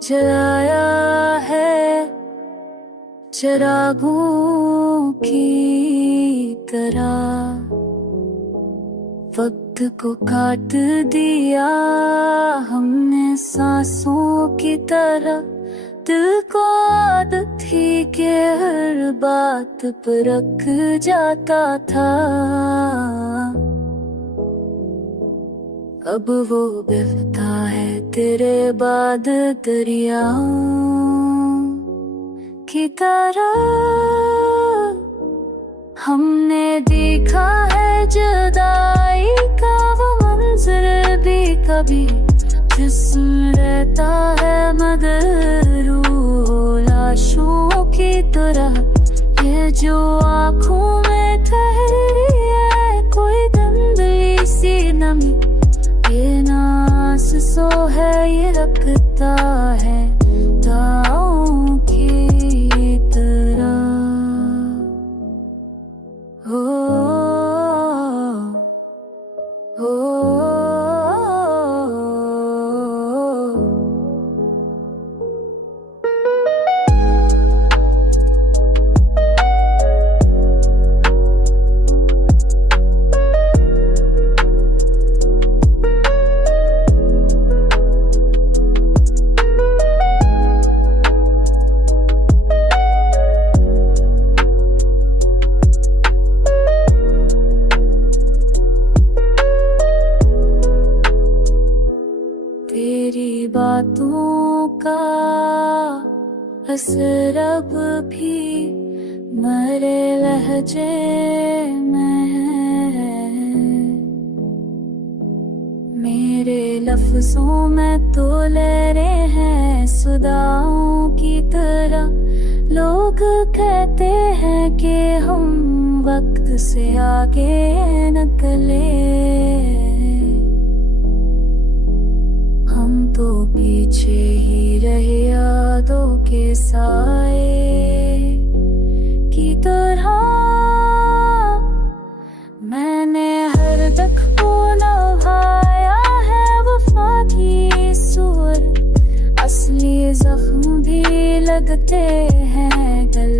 जलाया है चिरागों की तरह, वक्त को काट दिया हमने सांसों की तरह। दिल को आदत थी कि हर बात पर रख जाता था, अब वो बहता है तेरे बाद दरियाओं की तरह। हमने देखा है जुदाई का वो मंजर भी कभी, जिसमें रहता है मदरूह लाशों की तरह। ये जो आँखों में ठहरी है कोई धुंधली सी नमी, ये नास सो है ये रखता है ताओं की तरह। हो हो तेरी बातों का असर अब भी मेरे लहजे में है, मेरे लफ्जों में तो लहरें हैं सुदाओं की तरह। लोग कहते हैं कि हम वक्त से आगे निकले, हम तो पीछे ही रहे यादों के साए की तरह। मैंने हर तक को लभाया है वफा की सूरत, असली जख्म भी लगते हैं गले